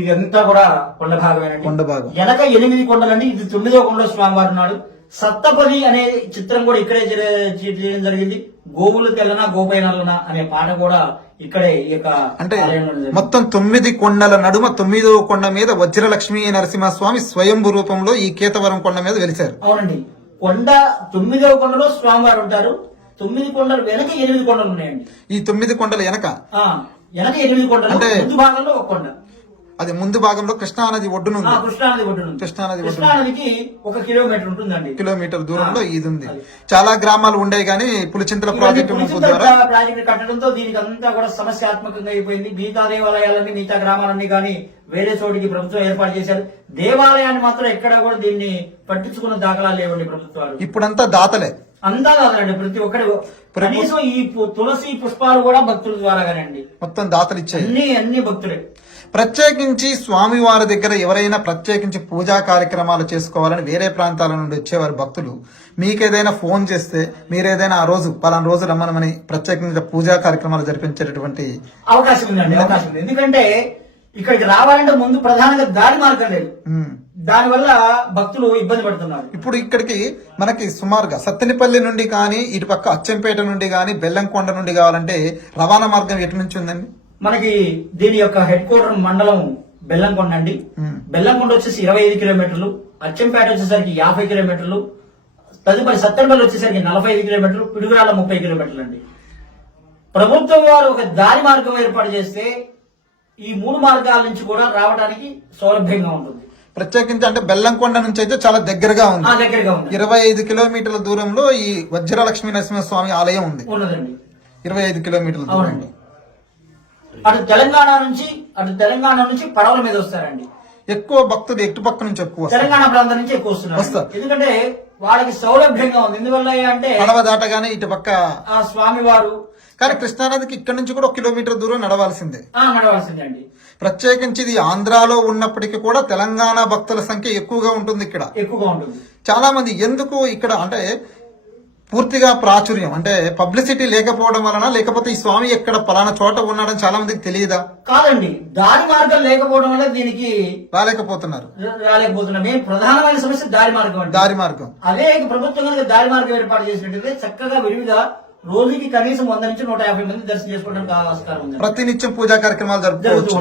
ఇదంతా కూడా కొండ భాగమేనండి. కొండ భాగం వెనక 8 కొండలండి. ఇది 9వ కొండలో స్వామివారు ఉన్నాడు. సప్తపది అనే చిత్రం కూడా ఇక్కడే చేయడం జరిగింది. గోవులు తెల్లన గోపై నల్లన అనే పాట కూడా ఇక్కడే ఈ యొక్క అంటే మొత్తం 9 కొండల నడుమ 9వ కొండ మీద వజ్ర లక్ష్మీ నరసింహస్వామి స్వయంభూ రూపంలో ఈ కేతవరం కొండ మీద వెలిశారు. అవునండి, కొండ 9వ కొండలో స్వామివారు ఉంటారు. 9 కొండలు వెనక 8 కొండలు ఉన్నాయండి. ఈ 9 కొండలు వెనక 8 కొండలు అంటే ముందు భాగంలో ఒక కొండ. అది ముందు భాగంలో కృష్ణానది ఒడ్డున ఉంది. కృష్ణానదికి 1 కిలోమీటర్ ఉంటుందండి. కిలోమీటర్ దూరంలో ఇది ఉంది. చాలా గ్రామాలు ఉండే గానీ పులిచింతల ప్రాజెక్టు కట్టడంతో దీనికి అంతా కూడా సమస్యాత్మకంగా అయిపోయింది. మిగతా దేవాలయాలన్నీ, మిగతా గ్రామాలన్నీ కానీ వేరే చోటికి ప్రభుత్వం ఏర్పాటు చేశారు. దేవాలయాన్ని మాత్రం ఎక్కడ కూడా దీన్ని పట్టించుకున్న దాఖలాలు లేవండి ప్రభుత్వాలు. ఇప్పుడంతా దాతలే, అంతా కాదండి. ప్రతి ఒక్కరి కనీసం ఈ తులసి పుష్పాలు కూడా భక్తుల ద్వారాగానండి. మొత్తం దాతలు ఇచ్చాయి. అన్ని భక్తులే. ప్రత్యేకించి స్వామివారి దగ్గర ఎవరైనా ప్రత్యేకించి పూజా కార్యక్రమాలు చేసుకోవాలని వేరే ప్రాంతాల నుండి వచ్చేవారు భక్తులు మీకేదైనా ఫోన్ చేస్తే మీరేదైనా ఆ రోజు పలానా రోజు రమ్మనమని ప్రత్యేకంగా పూజా కార్యక్రమాలు జరిపించేటటువంటి అవకాశం ఉందండి. అవకాశం ఉంది. ఎందుకంటే ఇక్కడికి రావాలంటే ముందు ప్రధానంగా దారి మార్గం లేదు. దానివల్ల భక్తులు ఇబ్బంది పడుతున్నారు. ఇప్పుడు ఇక్కడికి మనకి సుమారుగా సత్తెనపల్లి నుండి కానీ ఇటు పక్క అచ్చంపేట నుండి కానీ బెల్లంకొండ నుండి కావాలంటే రవాణా మార్గం ఎటు నుంచి ఉందండి? మనకి దీని యొక్క హెడ్ క్వార్టర్ మండలం బెల్లంకొండ అండి. బెల్లంకొండ వచ్చేసి 25 కిలోమీటర్లు, అచ్చంపేట వచ్చేసరికి 50 కిలోమీటర్లు, తదుపరి సత్తెనపల్లి వచ్చేసరికి 45 కిలోమీటర్లు, పిడుగురాళ్ళ 30 కిలోమీటర్లు అండి. ప్రభుత్వం వారు ఒక దారి మార్గం ఏర్పాటు చేస్తే ఈ 3 మార్గాల నుంచి కూడా రావడానికి సౌలభ్యంగా ఉంటుంది. ప్రత్యేకించి అంటే బెల్లంకొండ నుంచి అయితే చాలా దగ్గరగా ఉంది. 25 కిలోమీటర్ల దూరంలో ఈ వజ్ర లక్ష్మీ నరసింహస్వామి ఆలయం ఉంది. ఉన్నదండి 25 కిలోమీటర్ల దూరంలో. అటు తెలంగాణ నుంచి పడవల మీద వస్తారండి. ఎక్కువ భక్తులు ఎటుపక్క నుంచి ఎక్కువ తెలంగాణ ప్రాంతం నుంచి ఎక్కువ వస్తున్నారు. ఎందుకంటే వాళ్ళకి సౌలభ్యంగా ఉంది. ఎందువల్ల అంటే పడవ దాటగానే ఇటు పక్క ఆ స్వామివారు. కానీ కృష్ణానదికి ఇక్కడ నుంచి కూడా 1 కిలోమీటర్ దూరం నడవాల్సిందే అండి. ప్రత్యేకించి ఇది ఆంధ్రాలో ఉన్నప్పటికీ కూడా తెలంగాణ భక్తుల సంఖ్య ఎక్కువగా ఉంటుంది. ఇక్కడ ఎక్కువగా ఉంటుంది. చాలా మంది ఎందుకు ఇక్కడ అంటే పూర్తిగా ప్రాచుర్యం అంటే పబ్లిసిటీ లేకపోవడం వలన, లేకపోతే ఈ స్వామి ఎక్కడ పలానా చోట ఉన్నాడని చాలా మందికి తెలియదా? కాదండి, దారి మార్గం లేకపోవడం వల్ల దీనికి రాలేకపోతున్నారు. మెయిన్ ప్రధానమైన సమస్య దారి మార్గం. అదే ప్రభుత్వం కనుక దారి మార్గం ఏర్పాటు చేసినట్లయితే చక్కగా విరివిగా రోజుకి కనీసం 100 నుంచి 150 మంది దర్శనం చేసుకోవడానికి ఆస్కారం ఉంది. ప్రతినిత్యం పూజా కార్యక్రమాలు జరుపుకోవచ్చు.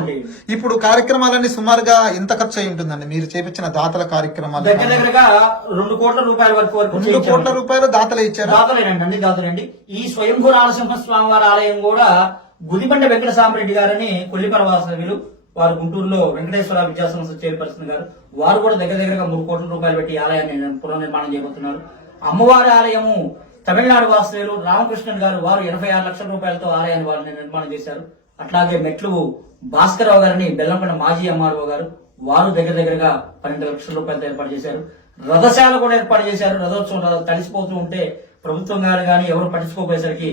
ఇప్పుడు కార్యక్రమాలన్నీ సుమారుగా ఎంత ఖర్చు అయి ఉంటుందండి మీరు చేపించిన దాతల కార్యక్రమాలు? దగ్గరగా 2 కోట్ల రూపాయల వరకు 2 కోట్ల రూపాయలు దాతలే ఇచ్చారు. దాతలేనండి. ఈ స్వయంభూ నరసింహ స్వామి వారి ఆలయం కూడా గుదిబండ వెంకట సాంబరెడ్డి గారని కొల్లిపర వాసవిలు, వారు గుంటూరులో వెంకటేశ్వర విద్యాసంస్థ చైర్పర్సన్ గారు, వారు కూడా దగ్గరగా 3 కోట్ల రూపాయలు పెట్టి ఆలయాన్ని పునర్నిర్మాణం చేయబోతున్నారు. అమ్మవారి ఆలయము తమిళనాడు వాస్తవ్యులు రామకృష్ణన్ గారు, వారు 86 లక్షల రూపాయలతో ఆలయాన్ని వారిని నిర్మాణం చేశారు. అట్లాగే మెట్లు భాస్కరరావు గారిని బెల్లంకొండ మాజీ ఎంఆర్ఓ గారు, వారు దగ్గరగా 12 లక్షల రూపాయలతో ఏర్పాటు చేశారు. రథశాల కూడా ఏర్పాటు చేశారు. రథోత్సవం తలిసిపోతూ ఉంటే ప్రభుత్వం గారు కానీ ఎవరు పట్టించుకోపోయేసరికి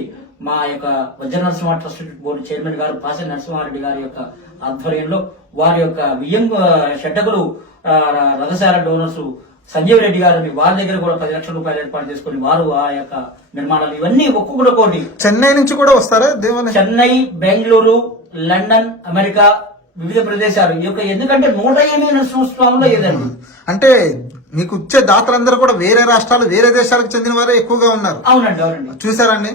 మా యొక్క వజ్ర నరసింహ ట్రస్ట్ బోర్డు చైర్మన్ గారు పాసెం నరసింహారెడ్డి గారి యొక్క ఆధ్వర్యంలో వారి యొక్క వియ్యం షడ్డకులు రథశాల డోనర్స్ సంజీవ్ రెడ్డి గారిని వారి దగ్గర కూడా 10 లక్షల రూపాయలు ఏర్పాటు చేసుకుని వారు ఆ యొక్క నిర్మాణాలు ఇవన్నీ ఒక్కొక్కటి చెన్నై నుంచి కూడా వస్తారా దేవాలయం? చెన్నై, బెంగళూరు, లండన్, అమెరికా, వివిధ ప్రదేశాలు ఈ యొక్క ఎందుకంటే 108 సంవత్సరాల్లో ఏదండి. అంటే మీకు వచ్చే దాతలందరూ కూడా వేరే రాష్ట్రాలు వేరే దేశాలకు చెందిన వారే ఎక్కువగా ఉన్నారు. అవునండి. చూసారండి,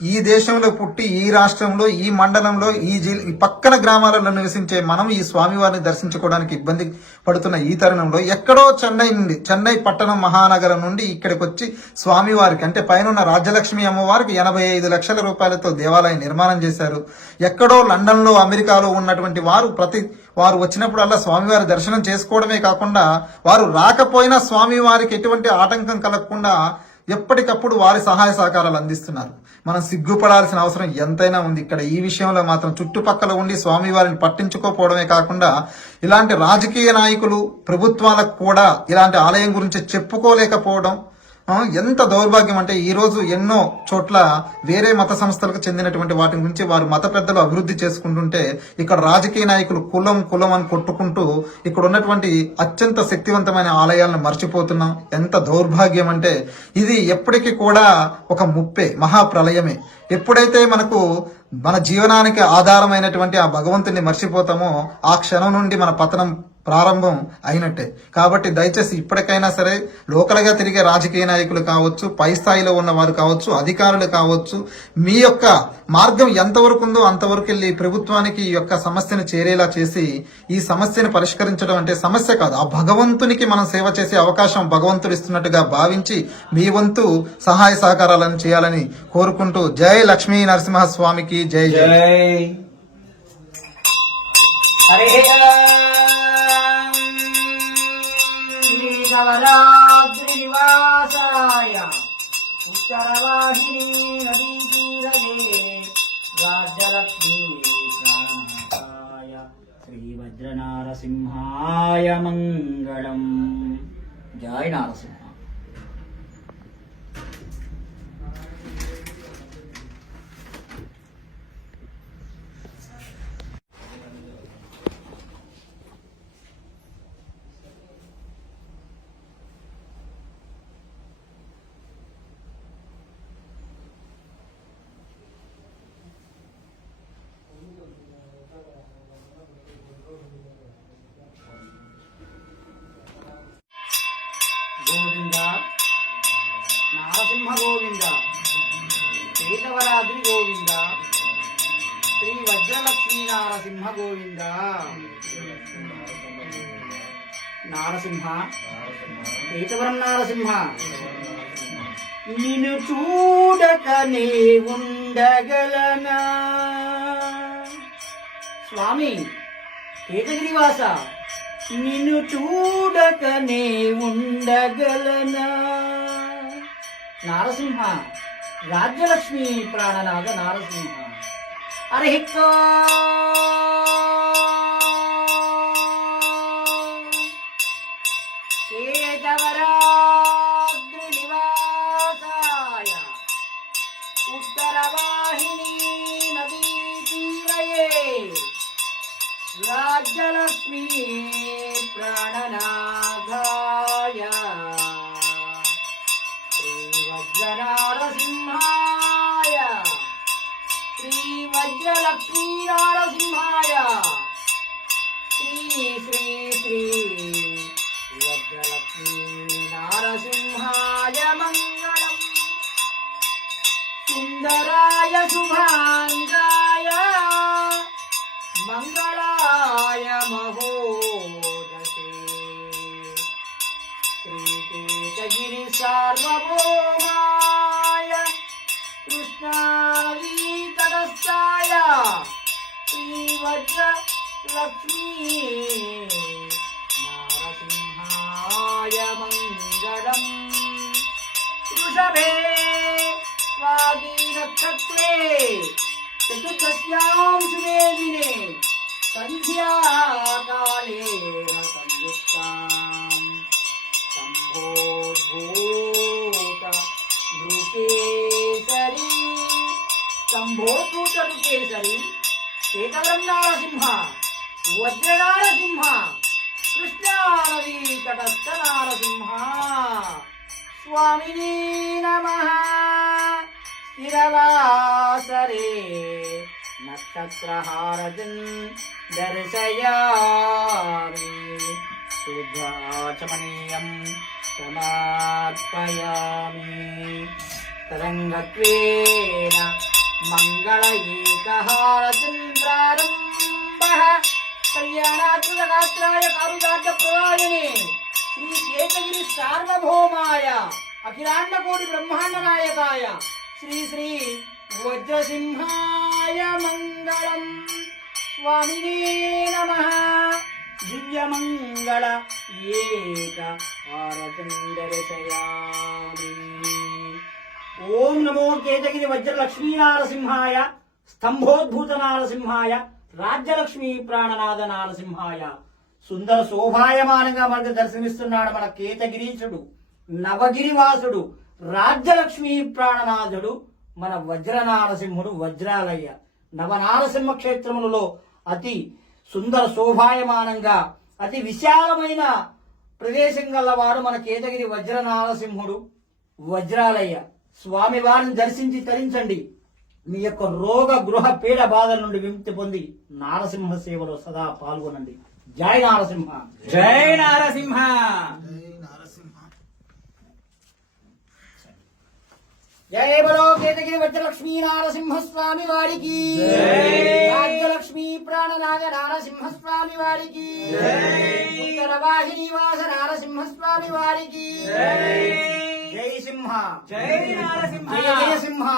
ఈ దేశంలో పుట్టి ఈ రాష్ట్రంలో ఈ మండలంలో ఈ పక్కన గ్రామాలలో నివసించే మనం ఈ స్వామివారిని దర్శించుకోవడానికి ఇబ్బంది పడుతున్న ఈ తరుణంలో ఎక్కడో చెన్నై పట్టణం మహానగరం నుండి ఇక్కడికి వచ్చి స్వామివారికి అంటే పైన రాజ్యలక్ష్మి అమ్మవారికి 85 లక్షల రూపాయలతో దేవాలయం నిర్మాణం చేశారు. ఎక్కడో లండన్ లో అమెరికాలో ఉన్నటువంటి వారు వచ్చినప్పుడల్లా స్వామివారి దర్శనం చేసుకోవడమే కాకుండా వారు రాకపోయినా స్వామివారికి ఎటువంటి ఆటంకం కలగకుండా ఎప్పటికప్పుడు వారి సహాయ సహకారాలు అందిస్తున్నారు. మనం సిగ్గుపడాల్సిన అవసరం ఎంతైనా ఉంది. ఇక్కడ ఈ విషయంలో మాత్రం చుట్టుపక్కల ఉండి స్వామివారిని పట్టించుకోకపోవడమే కాకుండా ఇలాంటి రాజకీయ నాయకులు ప్రభుత్వాలకు కూడా ఇలాంటి ఆలయం గురించి చెప్పుకోలేకపోవడం ఎంత దౌర్భాగ్యం అంటే ఈ రోజు ఎన్నో చోట్ల వేరే మత సంస్థలకు చెందినటువంటి వాటి గురించి వారు మత పెద్దలు అభివృద్ధి చేసుకుంటుంటే ఇక్కడ రాజకీయ నాయకులు కులం అని కొట్టుకుంటూ ఇక్కడ ఉన్నటువంటి అత్యంత శక్తివంతమైన ఆలయాలను మర్చిపోతున్నాం. ఎంత దౌర్భాగ్యం అంటే ఇది ఎప్పటికీ కూడా ఒక ముప్పే, మహాప్రళయమే. ఎప్పుడైతే మన జీవనానికి ఆధారమైనటువంటి ఆ భగవంతుని మర్చిపోతామో ఆ క్షణం నుండి మన పతనం ప్రారంభం అయినట్టే. కాబట్టి దయచేసి ఇప్పటికైనా సరే లోకల్గా తిరిగే రాజకీయ నాయకులు కావచ్చు, పై స్థాయిలో ఉన్న వారు కావచ్చు, అధికారులు కావచ్చు, మీ యొక్క మార్గం ఎంతవరకు ఉందో అంతవరకు వెళ్ళి ప్రభుత్వానికి ఈ యొక్క సమస్యను చేరేలా చేసి ఈ సమస్యను పరిష్కరించడం అంటే సమస్య కాదు, ఆ భగవంతునికి మనం సేవ చేసే అవకాశం భగవంతుడు ఇస్తున్నట్టుగా భావించి మీ వంతు సహాయ సహకారాలను చేయాలని కోరుకుంటూ జై లక్ష్మీ నరసింహస్వామికి జై జై. నవరాత్రి నివాసాయ ఉత్తరవాహిని నదీ తీరే రాజ్యలక్ష్మీ ప్రాణనాథాయ శ్రీ వజ్రనారసింహాయ మంగళం. జై నారసింహ. గోవింద నారసింహ గోవింద, కేశవరాద్రి గోవింద, శ్రీ వజ్రలక్ష్మీ నారసింహ గోవింద. నారసింహ, కేశవరం నారసింహ, నిన్ను చూడకనే ఉండగలనా. స్వామి కేశగిరివాస, నిన్ను చూడకనే ఉండగలనా. నారసింహ, రాజ్యలక్ష్మి ప్రాణనాథ నారసింహ. అరే కేశవరాద్రి నివాసాయ ఉత్తరవాహిని నదీ తీరయే రాజ్యలక్ష్మీ ప్రాణనాథాయ శ్రీ వజ్రనారసింహాయ శ్రీ వజ్రలక్ష్మీ నారసింహాయ శ్రీ శ్రీ శ్రీ వజ్రలక్ష్మీ నారసింహాయ మంగళం. సుందరాయ శుభాంగాయ మంగళాయ మహోదశే శ్రీకేశగిరి సార్వభౌమాయ కృష్ణానదీతటస్థాయ శ్రీవజ్ర లక్ష్మీ నారసింహాయ మంగళం. వృషభే స్వాతి నక్షత్రే చతుర్దశ్యాం శుభే దినే సంధ్యాకాలే సంయుక్తాం సంభోద్భూత నృకేసరి సంభోద్భూత నృకేసరి కేశవరం నారసింహ వజ్రనారసింహ కృష్ణానదీ తటస్థ నారసింహ స్వామిని నమః స్థిరవాసరే నక్షత్రహారతిం దర్శయామి శుద్ధాచమనీయం సమార్పయామి తరంగత్వేన మంగళయేకహారతిం ప్రారంభః కళ్యాణాత్మకాత్రాయ కారుదార్థప్రదాయిని శ్రీ కేతగిరి సార్వభౌమాయ అఖిలాండకోటి బ్రహ్మాండ నాయకాయ శ్రీ శ్రీ వజ్రసింహాయ మంగళం స్వామినే నమః దివ్యమంగళ ఏక హారతిం దర్శయామి. ఓం నమో కేతగిరి వజ్రలక్ష్మీ నారసింహాయ స్తంభోద్భూత నారసింహాయ రాజ్యలక్ష్మీ ప్రాణనాథ నారసింహాయ. సుందర శోభాయమానంగా మనకు దర్శనమిస్తున్నాడు మన కేతగిరీశుడు, నవగిరివాసుడు, రాజ్యలక్ష్మీ ప్రాణనాథుడు, మన వజ్ర నారసింహుడు వజ్రాలయ్య. నవనారసింహ క్షేత్రములలో అతి సుందర శోభాయమానంగా అతి విశాలమైన ప్రదేశం గలవాడు మన కేతగిరి వజ్ర నారసింహుడు వజ్రాలయ్య. స్వామి వారిని దర్శించి తరించండి. మీ యొక్క రోగ గృహ పీడ బాధల నుండి విముక్తి పొంది నారసింహ సేవలో సదా పాల్గొనండి. జై నారసింహ, జై నారసింహ. జై బలో కేతగిరి వజ్రలక్ష్మీ నారసింహ స్వామి వారికి, రాజ్యలక్ష్మీ ప్రాణనాథ నారసింహ స్వామి వారికి, ఉత్తర వాహిని వాస నారసింహ స్వామి వారికి. జై సింహ, జై నారసింహ, జయ జయ సింహ.